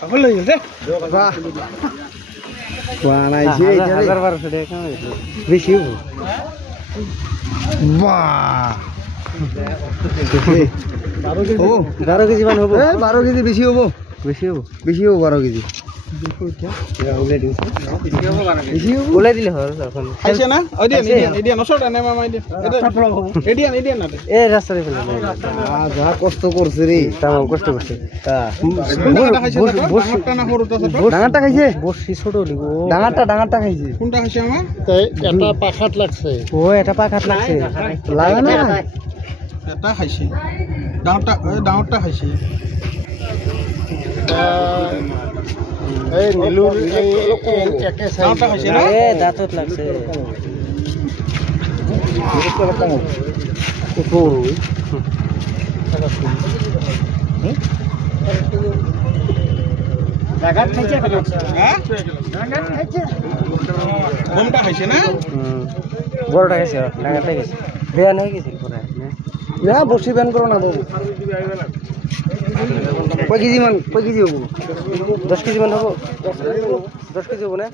সফল হয়ে গেছে বাহ বানাইছে 1200 টাকা বেশি হবো বাহ 12 কেজি মান হবো 12 কেজি বেশি হবো বেশি হবো 12 কেজি বলে দিলে হয় এখন খাইছে না এডিয়ান ওসর না মামা এডিয়ান না এ রাস্তায় ফেলে যা কষ্ট করছে রে তাও কষ্ট করছে কোনটা খাইছে ডাঙরটা না সরুটা ছোট ডাঙারটা খাইছে বসি ছোট দিব ডাঙারটা খাইছে কোনটা খাইছে আমার এটা পাখাত লাগছে ও এটা পাখাত লাগছে লাগা না এটা খাইছে ডাঙরটা খাইছে এই নীলুর এই একে ডাঙরটা খাইছে না এ দাঁতত লাগছে জাগাত খাইছে হ্যাঁ বোমটা খাইছে না বড়টা খাইছে ডাঙাটা খাইছে বেয়া নাই গেছে পরে না বসি ব্যান করো না বাবু কয় কেজি হবো 10 কেজি মান হবো 10 কেজি হবো না